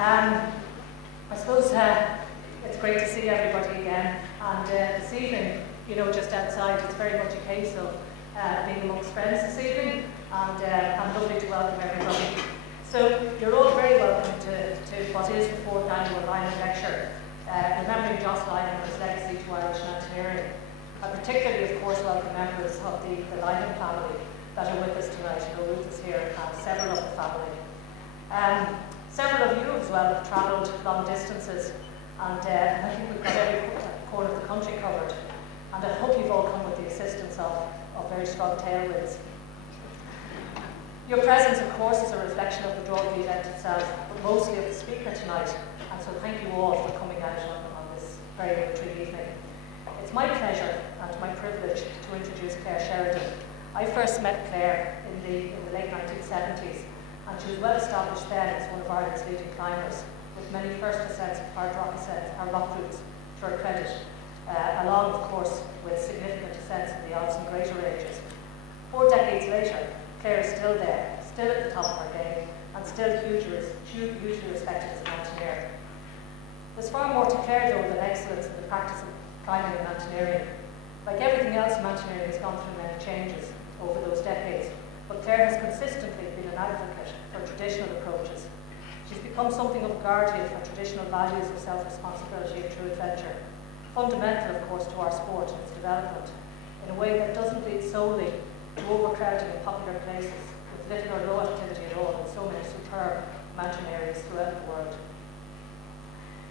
I suppose it's great to see everybody again, and this evening, you know, just outside, it's very much a case of being amongst friends this evening, and lovely to welcome everybody. So you're all very welcome to what is the 4th annual Lynam Lecture, remembering Jos Lynam and his legacy to Irish mountaineering. And particularly, of course, welcome members of the Lynam family that are with us tonight. You know, Ruth is here, and several of the family. Several of you as well have travelled long distances, and I think we've got every corner of the country covered. And I hope you've all come with the assistance of very strong tailwinds. Your presence, of course, is a reflection of the draw of the event itself, but mostly of the speaker tonight. And so thank you all for coming out on this very wintry evening. It's my pleasure and my privilege to introduce Claire Sheridan. I first met Claire in the late 1970s, and she was well established then as one of Ireland's leading climbers, with many first ascents of hard rock routes to her credit, along, of course, with significant ascents in the Alps and greater ranges. 4 decades later, Claire is still there, still at the top of her game, and still hugely respected as a mountaineer. There's far more to Claire, though, than excellence in the practice of climbing and mountaineering. Like everything else, mountaineering has gone through many changes over those decades, but Claire has consistently been an advocate for traditional approaches. She's become something of a guardian for traditional values of self-responsibility and true adventure, fundamental, of course, to our sport and its development, in a way that doesn't lead solely to overcrowding in popular places with little or no activity at all in so many superb mountain areas throughout the world.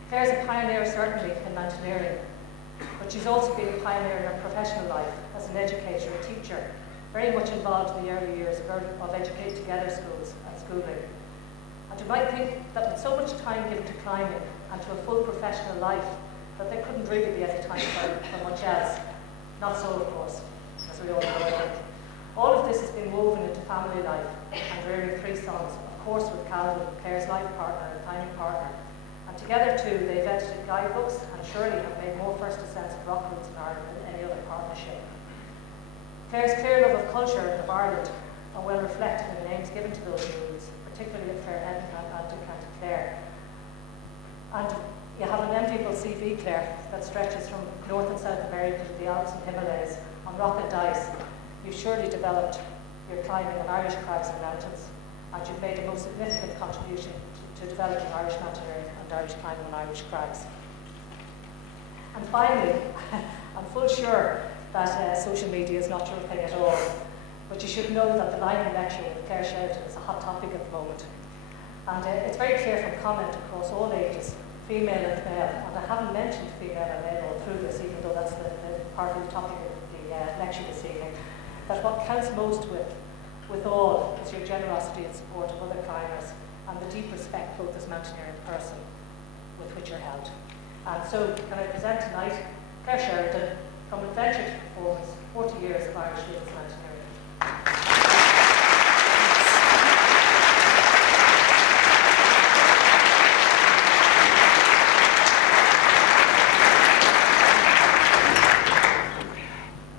Claire's a pioneer, certainly, in mountaineering, but she's also been a pioneer in her professional life as an educator and teacher, very much involved in the early years of Educate Together schools and schooling. And you might think that with so much time given to climbing and to a full professional life, that there couldn't really be any time for much else. Not so, of course, as we all know. All of this has been woven into family life and rearing 3 sons, of course with Calvin, Claire's life partner and climbing partner. And together too, they've edited guidebooks and surely have made more first ascents of rock routes in Ireland than any other partnership. Claire's clear love of culture and of Ireland are well reflected in the names given to those routes, particularly at Fairhead and to County Clare. And you have an enviable CV, Claire, that stretches from North and South America to the Alps and Himalayas on rock and ice. You've surely developed your climbing on Irish crags and mountains, and you've made a most significant contribution to developing Irish mountaineering and Irish climbing on Irish crags. And finally, I'm full sure that social media is not your thing at all, but you should know that the Lynam Lecture with Claire Sheridan is a hot topic at the moment. And it's very clear from comment across all ages, female and male, and I haven't mentioned female and male all through this, even though that's the part of the topic of the lecture this evening, that what counts most with all is your generosity and support of other climbers and the deep respect both as mountaineer and person with which you're held. And so can I present tonight Claire Sheridan, from adventure to performance, 40 years of Irish women's mountaineering.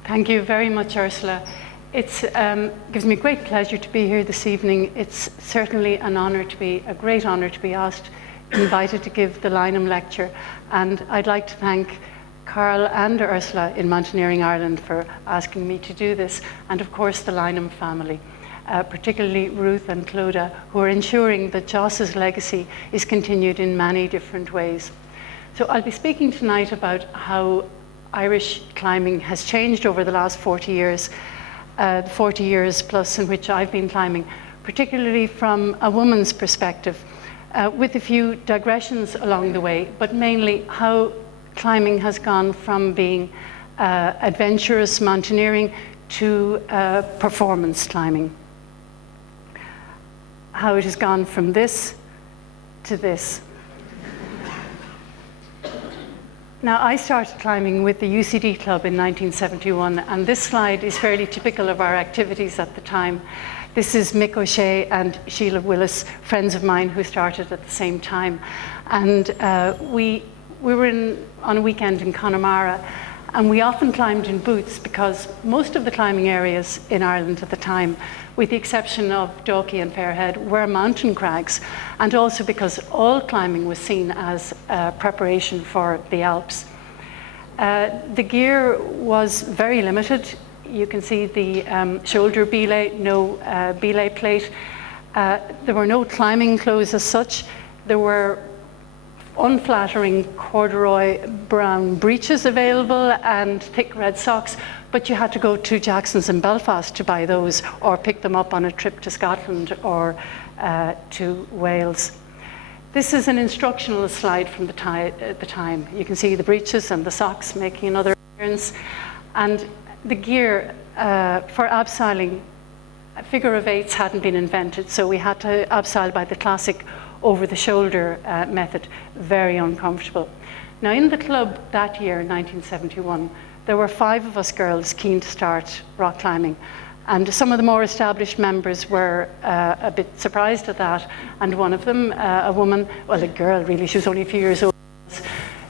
Thank you very much, Ursula. It gives me great pleasure to be here this evening. It's certainly an honour a great honour to be invited to give the Lynam Lecture. And I'd like to thank Carl and Ursula in Mountaineering Ireland for asking me to do this, and of course the Lynam family, particularly Ruth and Clodagh, who are ensuring that Jos's legacy is continued in many different ways. So I'll be speaking tonight about how Irish climbing has changed over the last 40 years, 40 years plus in which I've been climbing, particularly from a woman's perspective, with a few digressions along the way, but mainly how climbing has gone from being adventurous mountaineering to performance climbing. How it has gone from this to this. Now, I started climbing with the UCD Club in 1971, and this slide is fairly typical of our activities at the time. This is Mick O'Shea and Sheila Willis, friends of mine who started at the same time. And we were on a weekend in Connemara, And we often climbed in boots because most of the climbing areas in Ireland at the time, with the exception of Dalkey and Fairhead, were mountain crags, and also because all climbing was seen as preparation for the Alps. The gear was very limited. You can see the shoulder belay, no belay plate. There were no climbing clothes as such. There were unflattering corduroy brown breeches available and thick red socks, but you had to go to Jackson's in Belfast to buy those, or pick them up on a trip to Scotland or to Wales. This is an instructional slide from the time. You can see the breeches and the socks making another appearance. And the gear for abseiling, figure of eights hadn't been invented, so we had to abseil by the classic over-the-shoulder method, very uncomfortable. Now, in the club that year, 1971, there were 5 of us girls keen to start rock climbing, and some of the more established members were a bit surprised at that, and one of them, a woman, well, a girl really, she was only a few years old,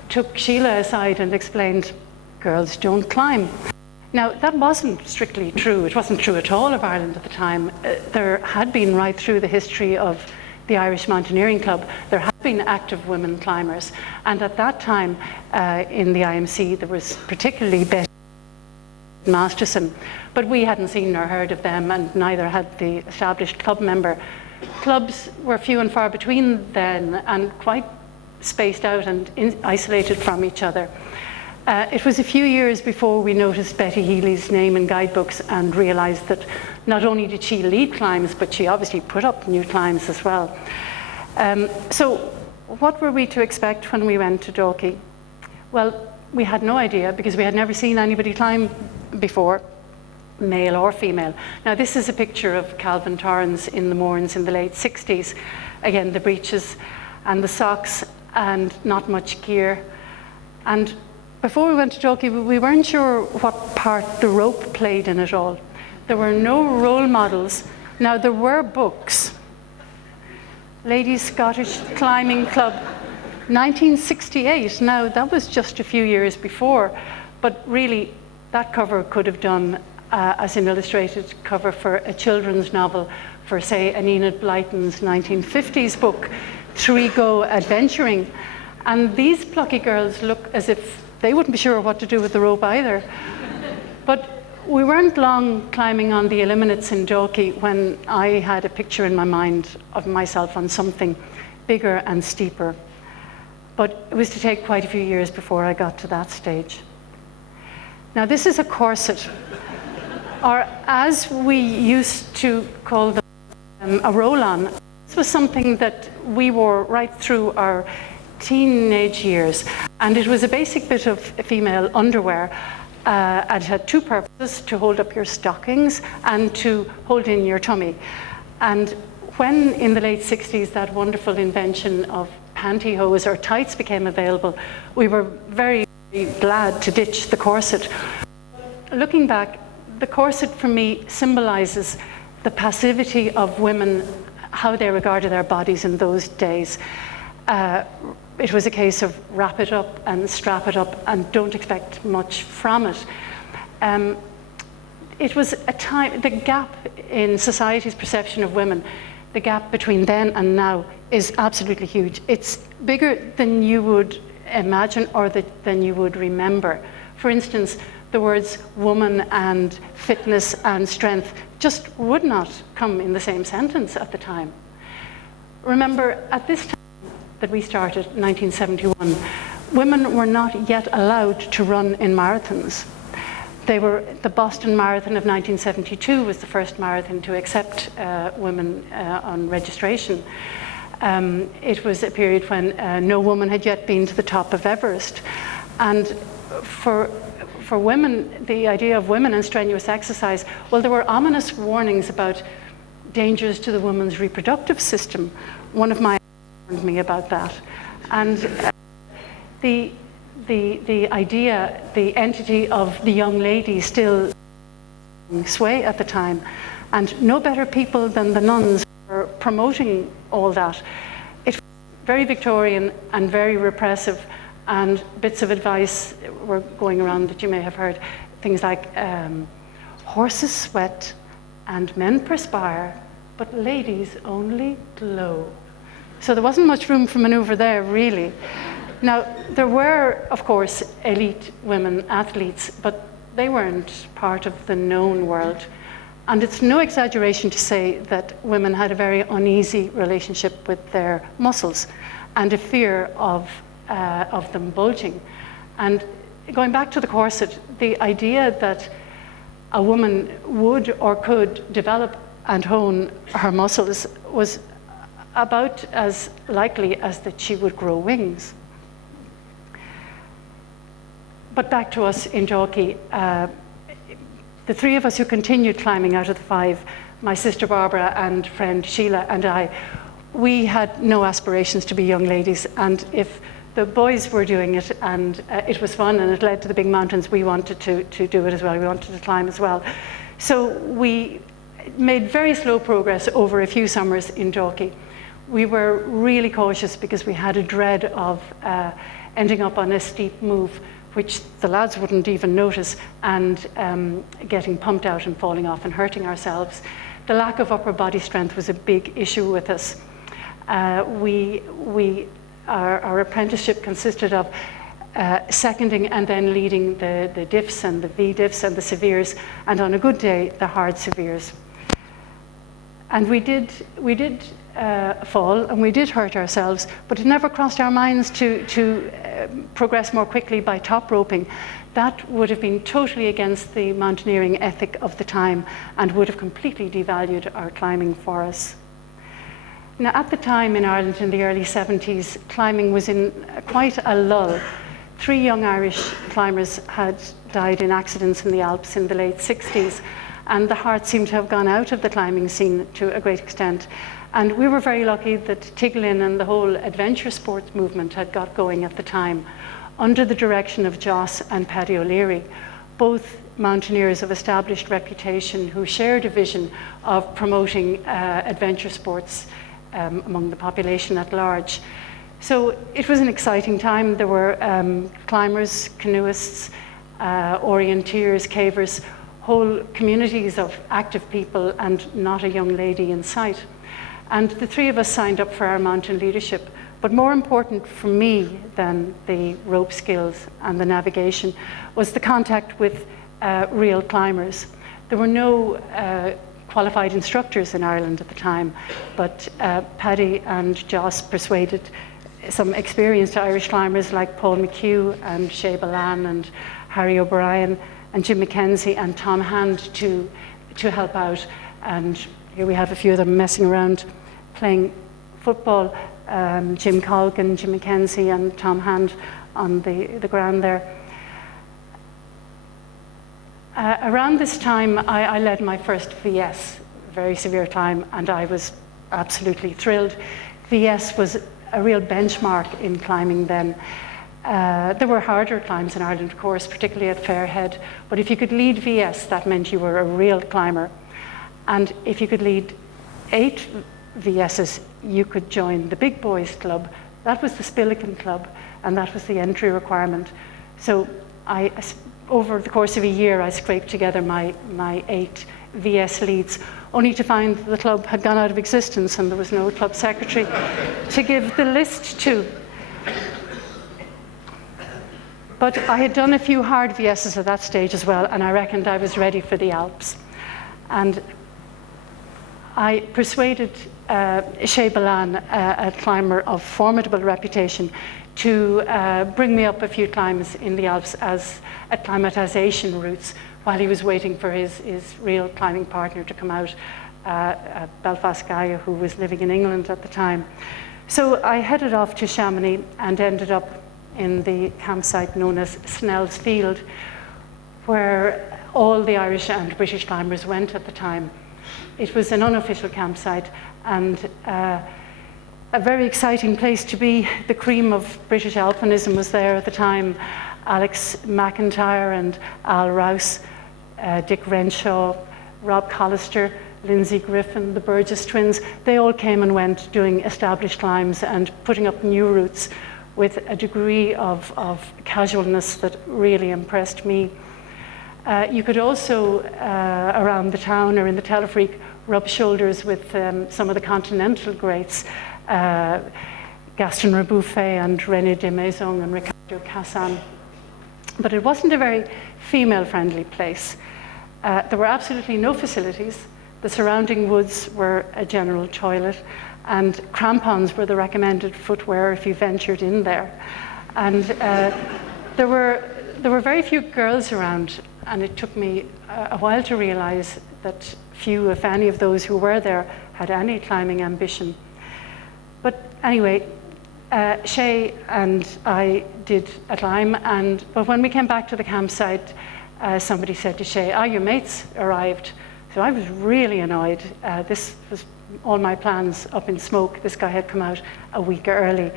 took Sheila aside and explained, girls don't climb. Now, that wasn't strictly true. It wasn't true at all of Ireland at the time. There had been, right through the history of the Irish Mountaineering Club, there had been active women climbers. And at that time, in the IMC, there was particularly Betty Masterson. But we hadn't seen or heard of them, and neither had the established club member. Clubs were few and far between then, and quite spaced out and isolated from each other. It was a few years before we noticed Betty Healy's name in guidebooks and realised that not only did she lead climbs, but she obviously put up new climbs as well. So what were we to expect when we went to Dalkey? Well, we had no idea because we had never seen anybody climb before, male or female. Now, this is a picture of Calvin Torrens in the Mourns in the late 60s. Again, the breeches and the socks and not much gear. And before we went to Dalkey, we weren't sure what part the rope played in it all. There were no role models. Now, there were books. Ladies Scottish Climbing Club, 1968. Now, that was just a few years before, but really, that cover could have done as an illustrated cover for a children's novel, for, say, an Enid Blyton's 1950s book, 3 Go Adventuring. And these plucky girls look as if they wouldn't be sure what to do with the rope either. But we weren't long climbing on the eliminates in Dalkey when I had a picture in my mind of myself on something bigger and steeper. But it was to take quite a few years before I got to that stage. Now, this is a corset, or as we used to call them, a roll-on. This was something that we wore right through our teenage years, and it was a basic bit of female underwear. It had 2 purposes: to hold up your stockings and to hold in your tummy. And when in the late 60s that wonderful invention of pantyhose or tights became available, we were very, very glad to ditch the corset. Looking back, the corset for me symbolizes the passivity of women, how they regarded their bodies in those days. It was a case of wrap it up and strap it up and don't expect much from it. It was a time, the gap in society's perception of women, the gap between then and now is absolutely huge. It's bigger than you would imagine or than you would remember. For instance, the words woman and fitness and strength just would not come in the same sentence at the time. Remember, at this time that we started, 1971, women were not yet allowed to run in marathons. The Boston Marathon of 1972 was the first marathon to accept women on registration. It was a period when no woman had yet been to the top of Everest. And for women, the idea of women and strenuous exercise, well, there were ominous warnings about dangers to the woman's reproductive system. One of my warned me about that. And the idea, the entity of the young lady still sway at the time, and no better people than the nuns were promoting all that. It was very Victorian and very repressive, And bits of advice were going around that you may have heard. Things like horses sweat and men perspire, but ladies only glow. So there wasn't much room for manoeuvre there, really. Now, there were, of course, elite women athletes, but they weren't part of the known world. And it's no exaggeration to say that women had a very uneasy relationship with their muscles and a fear of them bulging. And going back to the corset, the idea that a woman would or could develop and hone her muscles was about as likely as that she would grow wings. But back to us in Dalkey, the three of us who continued climbing out of the five, my sister Barbara and friend Sheila and I, we had no aspirations to be young ladies, and if the boys were doing it and it was fun and it led to the big mountains, we wanted to do it as well. We wanted to climb as well. So we made very slow progress over a few summers in Dalkey. We were really cautious because we had a dread of ending up on a steep move, which the lads wouldn't even notice, and getting pumped out and falling off and hurting ourselves. The lack of upper body strength was a big issue with us. Our apprenticeship consisted of seconding and then leading the diffs and the V diffs and the severes, and on a good day, the hard severes. And we did fall and we did hurt ourselves, but it never crossed our minds to progress more quickly by top roping. That would have been totally against the mountaineering ethic of the time and would have completely devalued our climbing for us. Now, at the time in Ireland in the early 70s, climbing was in quite a lull. 3 young Irish climbers had died in accidents in the Alps in the late 60s, and the heart seemed to have gone out of the climbing scene to a great extent. And we were very lucky that Tiglin and the whole adventure sports movement had got going at the time, under the direction of Joss and Paddy O'Leary, both mountaineers of established reputation who shared a vision of promoting adventure sports among the population at large. So it was an exciting time. There were climbers, canoeists, orienteers, cavers, whole communities of active people, and not a young lady in sight. And the 3 of us signed up for our mountain leadership. But more important for me than the rope skills and the navigation was the contact with real climbers. There were no qualified instructors in Ireland at the time, but Paddy and Joss persuaded some experienced Irish climbers like Paul McHugh and Shea Balan and Harry O'Brien and Jim Mackenzie and Tom Hand to help out. And here we have a few of them messing around playing football. Jim Colgan, Jim Mackenzie and Tom Hand on the ground there. Around this time, I led my first VS, a very severe climb, and I was absolutely thrilled. VS was a real benchmark in climbing then. There were harder climbs in Ireland, of course, particularly at Fairhead, but if you could lead VS, that meant you were a real climber. And if you could lead 8 VSs, you could join the big boys club. That was the Spillican Club, and that was the entry requirement. So over the course of a year, I scraped together my 8 VS leads, only to find the club had gone out of existence and there was no club secretary to give the list to. But I had done a few hard VSs at that stage as well, and I reckoned I was ready for the Alps. And I persuaded Shea Balan, a climber of formidable reputation, to bring me up a few climbs in the Alps as acclimatization routes while he was waiting for his real climbing partner to come out, a Belfast guy who was living in England at the time. So I headed off to Chamonix and ended up in the campsite known as Snell's Field, where all the Irish and British climbers went at the time. It was an unofficial campsite and a very exciting place to be. The cream of British alpinism was there at the time. Alex McIntyre and Al Rouse, Dick Renshaw, Rob Collister, Lindsay Griffin, the Burgess twins, they all came and went doing established climbs and putting up new routes with a degree of casualness that really impressed me. You could also, around the town or in the telefreak, rub shoulders with some of the continental greats, Gaston Rebouffet and René Desmaisons and Ricardo Cassan. But it wasn't a very female-friendly place. There were absolutely no facilities. The surrounding woods were a general toilet, and crampons were the recommended footwear if you ventured in there. And there were very few girls around, and it took me a while to realize that few, if any, of those who were there had any climbing ambition. But anyway, Shay and I did a climb, but when we came back to the campsite, somebody said to Shay, your mates arrived. So I was really annoyed. This was all my plans up in smoke. This guy had come out a week early.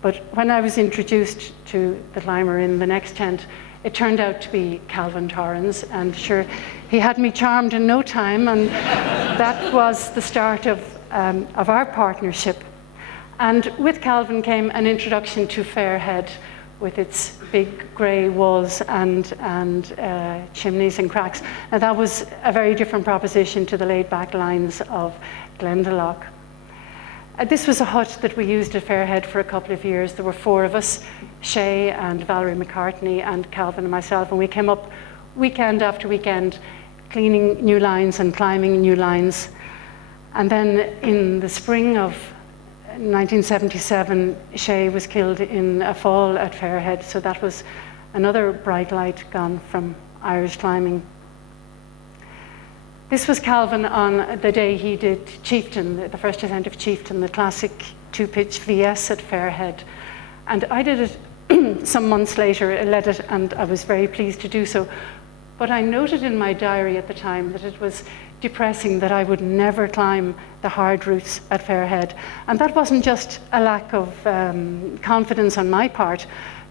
But when I was introduced to the climber in the next tent, it turned out to be Calvin Torrens, and sure, he had me charmed in no time, and that was the start of our partnership. And with Calvin came an introduction to Fairhead, with its big grey walls and chimneys and cracks. Now that was a very different proposition to the laid-back lines of Glendalough. This was a hut that we used at Fairhead for a couple of years. There were 4 of us, Shay and Valerie McCartney and Calvin and myself, and we came up weekend after weekend cleaning new lines and climbing new lines. And then in the spring of 1977, Shay was killed in a fall at Fairhead, so that was another bright light gone from Irish climbing. This was Calvin on the day he did Chieftain, the first ascent of Chieftain, the classic 2-pitch VS at Fairhead. And I did it some months later, I led it, and I was very pleased to do so. But I noted in my diary at the time that it was depressing that I would never climb the hard routes at Fairhead. And that wasn't just a lack of confidence on my part.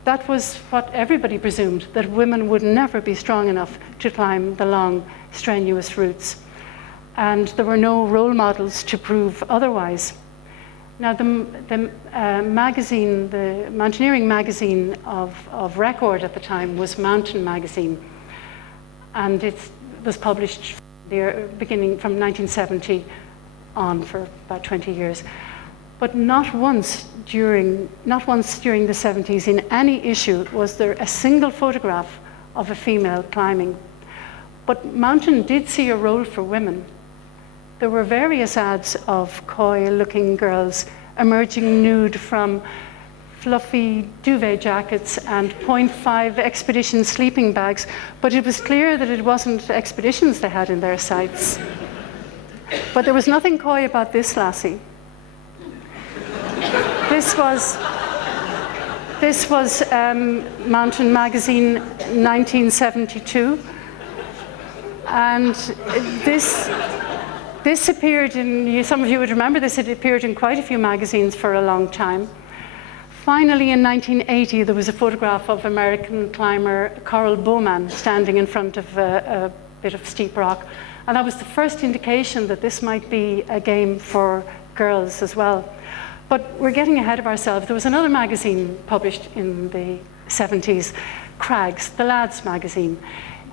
That was what everybody presumed, that women would never be strong enough to climb the long, strenuous routes. And there were no role models to prove otherwise. Now, the magazine, the mountaineering magazine of record at the time was Mountain Magazine. And it was published beginning from 1970 on for about 20 years. But not once during the 70s in any issue was there a single photograph of a female climbing. But Mountain did see a role for women. There were various ads of coy-looking girls emerging nude from fluffy duvet jackets and 0.5 expedition sleeping bags, but it was clear that it wasn't expeditions they had in their sights. But there was nothing coy about this lassie. This was Mountain Magazine 1972, and this appeared in, some of you would remember this, it appeared in quite a few magazines for a long time. Finally, in 1980, there was a photograph of American climber Coral Bowman standing in front of a bit of steep rock, and that was the first indication that this might be a game for girls as well. But we're getting ahead of ourselves. There was another magazine published in the 70s, Crags, the lads' magazine,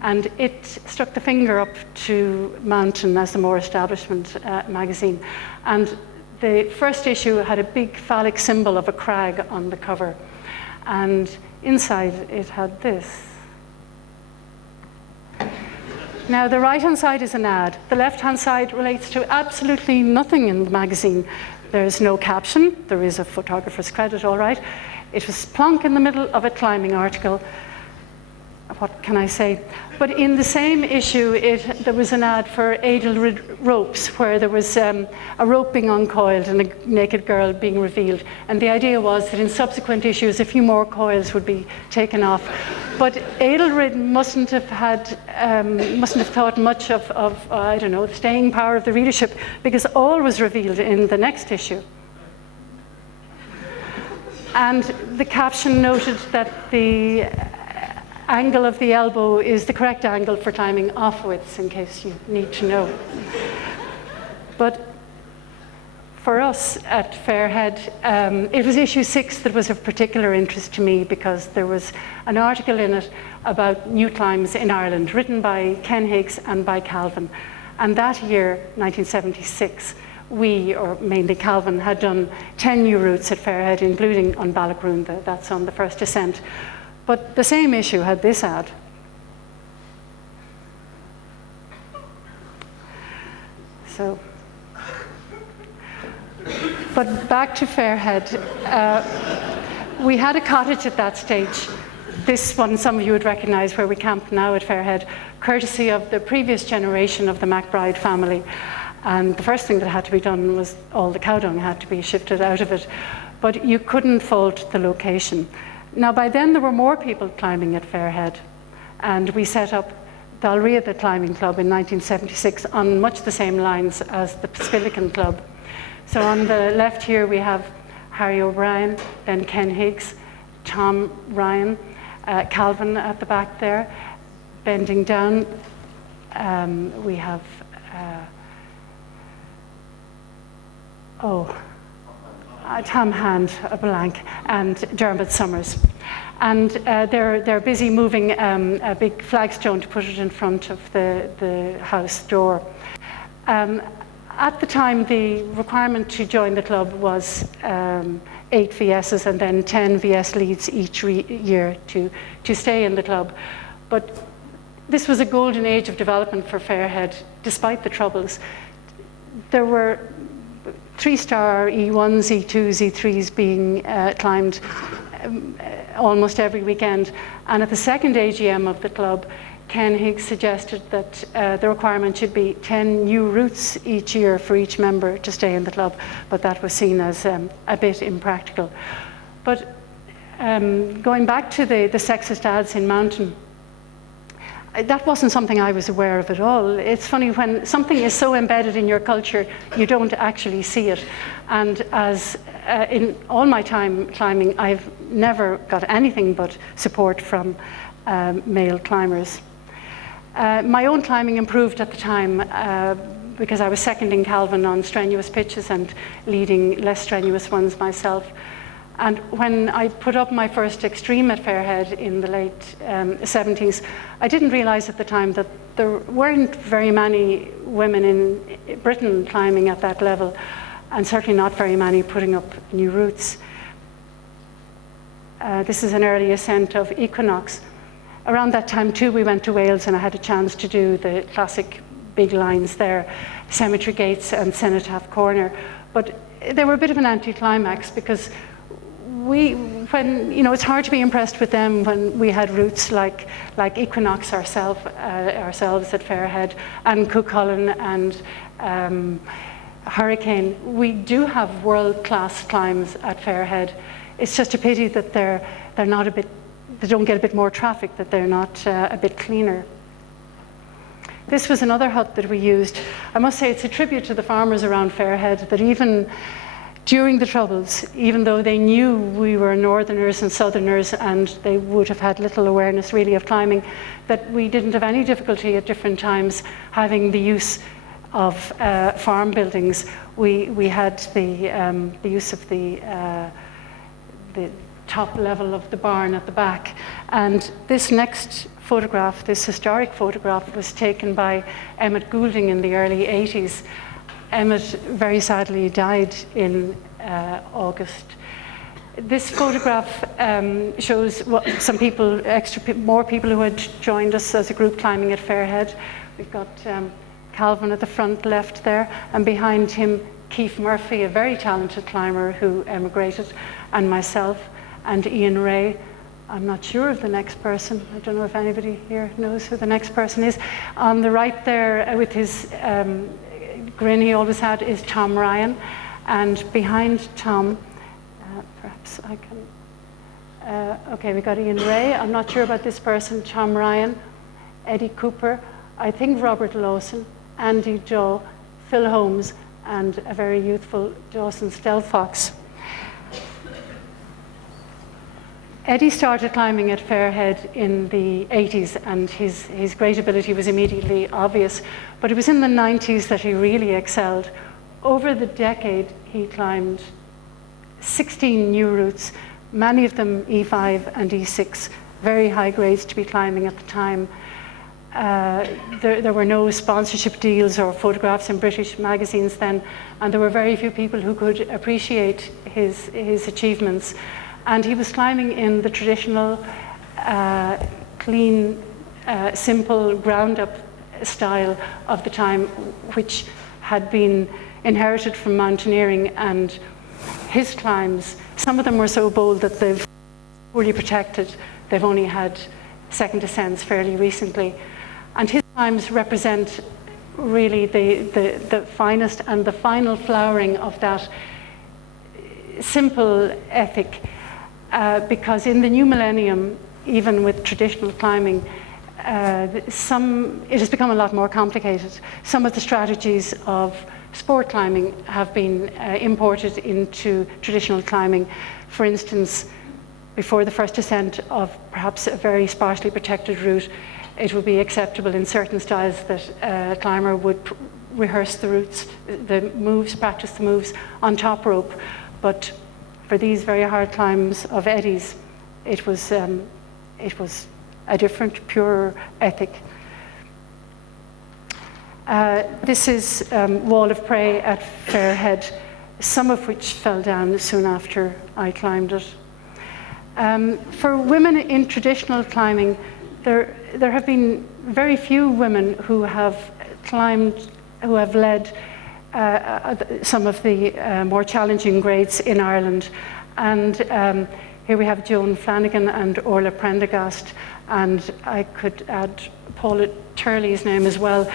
and it stuck the finger up to Mountain as the more establishment magazine. And the first issue had a big phallic symbol of a crag on the cover, and inside it had this. Now, the right-hand side is an ad. The left-hand side relates to absolutely nothing in the magazine. There's no caption. There is a photographer's credit, all right. It was plonk in the middle of a climbing article. What can I say? But in the same issue, there was an ad for Edelrid ropes, where there was a rope being uncoiled and a naked girl being revealed. And the idea was that in subsequent issues, a few more coils would be taken off. But Edelrid mustn't have thought much of I don't know, the staying power of the readership, because all was revealed in the next issue. And the caption noted that the angle of the elbow is the correct angle for climbing offwidths, in case you need to know. But for us at Fairhead, it was issue 6 that was of particular interest to me because there was an article in it about new climbs in Ireland, written by Ken Higgs and by Calvin. And that year, 1976, we, or mainly Calvin, had done 10 new routes at Fairhead, including on Ballacroon, that's on the first ascent. But the same issue had this ad. So, but back to Fairhead. We had a cottage at that stage. This one, some of you would recognize where we camp now at Fairhead, courtesy of the previous generation of the McBride family. And the first thing that had to be done was all the cow dung had to be shifted out of it. But you couldn't fault the location. Now, by then, there were more people climbing at Fairhead. And we set up Dalriada the Climbing Club in 1976 on much the same lines as the Spillican Club. So on the left here, we have Harry O'Brien, then Ken Higgs, Tom Ryan, Calvin at the back there. Bending down, we have Tom Hand, a blank, and Dermot Summers. And they're busy moving a big flagstone to put it in front of the house door. At the time, the requirement to join the club was 8 VSs and then 10 VS leads each year to stay in the club. But this was a golden age of development for Fairhead, despite the troubles. There were 3-star E1s, E2s, E3s being climbed almost every weekend. And at the second AGM of the club, Ken Higgs suggested that the requirement should be 10 new routes each year for each member to stay in the club, but that was seen as a bit impractical. But going back to the sexist ads in Mountain, that wasn't something I was aware of at all. It's funny, when something is so embedded in your culture, you don't actually see it. And as in all my time climbing, I've never got anything but support from male climbers. My own climbing improved at the time because I was seconding Calvin on strenuous pitches and leading less strenuous ones myself. And when I put up my first extreme at Fairhead in the late 70s, I didn't realize at the time that there weren't very many women in Britain climbing at that level, and certainly not very many putting up new routes. This is an early ascent of Equinox. Around that time too, we went to Wales and I had a chance to do the classic big lines there, Cemetery Gates and Cenotaph Corner. But they were a bit of an anticlimax because it's hard to be impressed with them when we had routes like Equinox ourselves at Fairhead, and Cuchulainn and Hurricane. We do have world-class climbs at Fairhead. It's just a pity that they don't get a bit more traffic, that they're not a bit cleaner. This was another hut that we used. I must say it's a tribute to the farmers around Fairhead that even during the Troubles, even though they knew we were Northerners and Southerners and they would have had little awareness really of climbing, that we didn't have any difficulty at different times having the use of farm buildings. We had the use of the top level of the barn at the back. And this next photograph, this historic photograph, was taken by Emmett Goulding in the early 80s. Emmett very sadly died in August. This photograph shows some people, more people who had joined us as a group climbing at Fairhead. We've got Calvin at the front left there, and behind him Keith Murphy, a very talented climber who emigrated, and myself, and Ian Ray. I'm not sure of the next person. I don't know if anybody here knows who the next person is. On the right there, with his grin he always had, is Tom Ryan, and behind Tom, perhaps I can, okay, we got Ian Ray. I'm not sure about this person, Tom Ryan, Eddie Cooper, I think Robert Lawson, Andy Joe, Phil Holmes, and a very youthful Dawson Stelfox. Eddie started climbing at Fairhead in the 80s, and his great ability was immediately obvious. But it was in the 90s that he really excelled over the decade, he climbed 16 new routes, many of them E5 and E6, very high grades to be climbing at the time. There were no sponsorship deals or photographs in British magazines then, and there were very few people who could appreciate his achievements. And he was climbing in the traditional, clean, simple, ground-up style of the time, which had been inherited from mountaineering. And his climbs, some of them were so bold that they've poorly protected. They've only had second ascents fairly recently. And his climbs represent really the finest and the final flowering of that simple ethic. Because in the new millennium, even with traditional climbing, it has become a lot more complicated. Some of the strategies of sport climbing have been imported into traditional climbing. For instance, before the first ascent of perhaps a very sparsely protected route, it would be acceptable in certain styles that a climber would rehearse the routes, the moves, practice the moves on top rope. But for these very hard climbs of eddies, it was a different, purer ethic. This is Wall of Prey at Fairhead, some of which fell down soon after I climbed it. For women in traditional climbing, there have been very few women who have climbed, who have led some of the more challenging grades in Ireland. And here we have Joan Flanagan and Orla Prendergast, and I could add Paula Turley's name as well.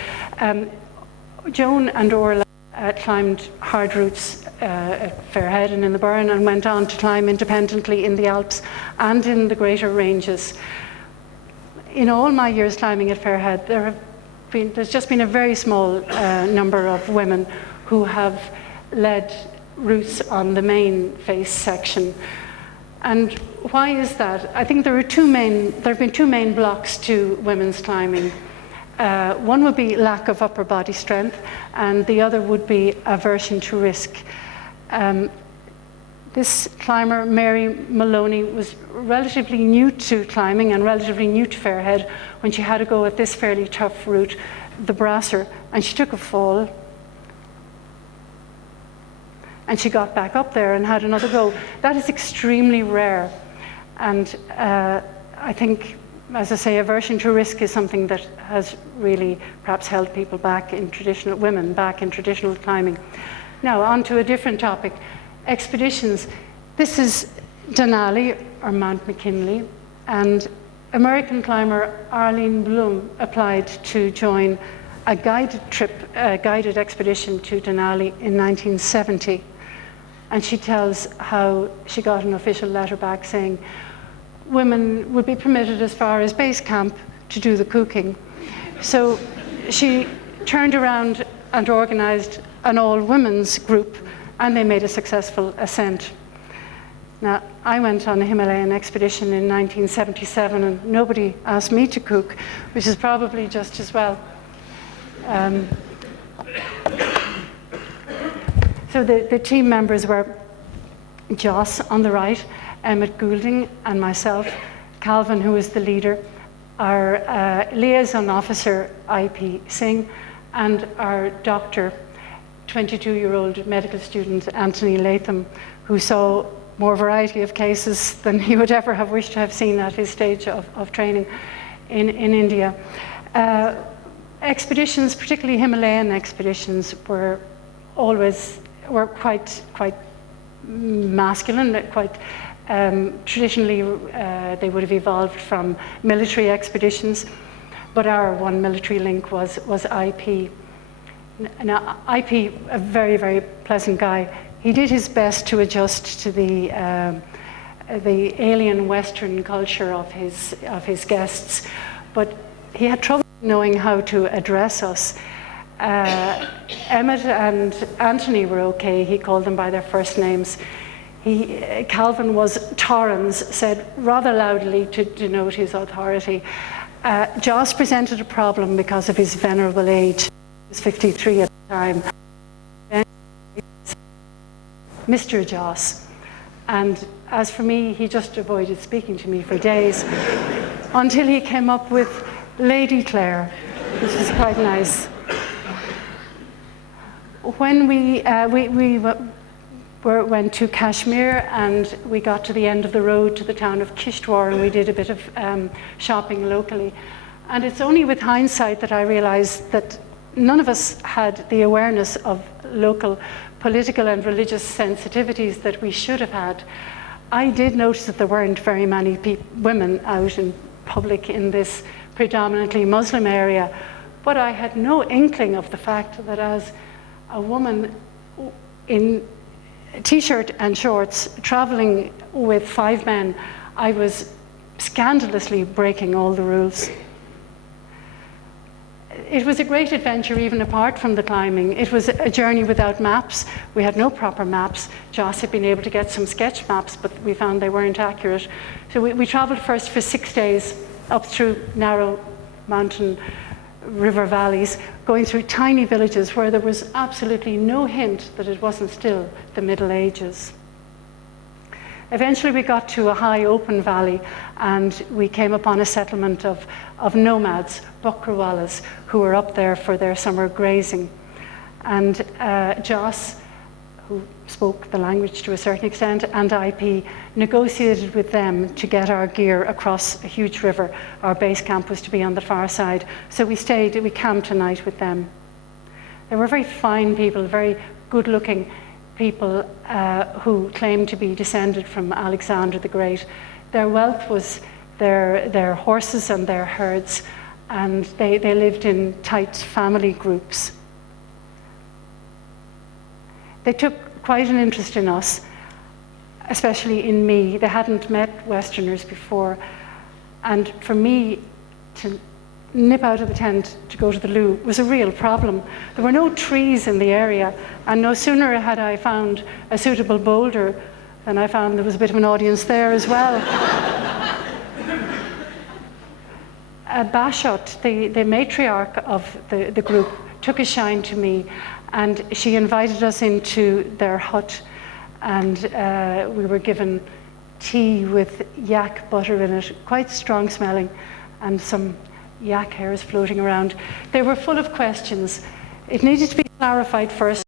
Joan and Orla climbed hard routes at Fairhead and in the Burren, and went on to climb independently in the Alps and in the greater ranges. In all my years climbing at Fairhead, there's just been a very small number of women who have led routes on the main face section. And why is that? I think there have been two main blocks to women's climbing. One would be lack of upper body strength, and the other would be aversion to risk. This climber, Mary Maloney, was relatively new to climbing and relatively new to Fairhead when she had to go at this fairly tough route, the Brasser, and she took a fall. And she got back up there and had another go. That is extremely rare. And I think, as I say, aversion to risk is something that has really perhaps held people back in women back in traditional climbing. Now, on to a different topic. Expeditions. This is Denali, or Mount McKinley, and American climber Arlene Bloom applied to join a guided expedition to Denali in 1970. And she tells how she got an official letter back saying women would be permitted as far as base camp to do the cooking. So she turned around and organized an all-women's group, and they made a successful ascent. Now, I went on a Himalayan expedition in 1977, and nobody asked me to cook, which is probably just as well. So the team members were Joss on the right, Emmett Goulding, and myself, Calvin, who was the leader, our liaison officer, I.P. Singh, and our doctor, 22-year-old medical student, Anthony Latham, who saw more variety of cases than he would ever have wished to have seen at his stage of training in India. Expeditions, particularly Himalayan expeditions, were quite masculine, quite traditionally they would have evolved from military expeditions, but our one military link was IP. Now, IP, a very, very pleasant guy, he did his best to adjust to the alien Western culture of his guests, but he had trouble knowing how to address us. Emmett and Anthony were okay. He called them by their first names. Calvin was Torrens, said rather loudly to denote his authority. Joss presented a problem because of his venerable age. He was 53 at the time. Mr. Joss. And as for me, he just avoided speaking to me for days until he came up with Lady Clare, which is quite nice. When we went to Kashmir, and we got to the end of the road to the town of Kishtwar, and we did a bit of shopping locally. And it's only with hindsight that I realized that none of us had the awareness of local political and religious sensitivities that we should have had. I did notice that there weren't very many women out in public in this predominantly Muslim area, but I had no inkling of the fact that as a woman in a t-shirt and shorts traveling with 5 men, I was scandalously breaking all the rules. It was a great adventure even apart from the climbing. It was a journey without maps. We had no proper maps. Joss had been able to get some sketch maps, but we found they weren't accurate. So we traveled first for 6 days up through narrow mountain river valleys, going through tiny villages where there was absolutely no hint that it wasn't still the Middle Ages. Eventually we got to a high open valley, and we came upon a settlement of nomads, Bakrawallas, who were up there for their summer grazing. And Joss, who spoke the language to a certain extent, and IP negotiated with them to get our gear across a huge river. Our base camp was to be on the far side. So we camped a night with them. They were very fine people, very good-looking people who claimed to be descended from Alexander the Great. Their wealth was their horses and their herds, and they lived in tight family groups. They took quite an interest in us, especially in me. They hadn't met Westerners before, and for me to nip out of the tent to go to the loo was a real problem. There were no trees in the area, and no sooner had I found a suitable boulder than I found there was a bit of an audience there as well. Bashot, the matriarch of the group, took a shine to me, and she invited us into their hut, and we were given tea with yak butter in it, quite strong smelling, and some yak hairs floating around. They were full of questions. It needed to be clarified first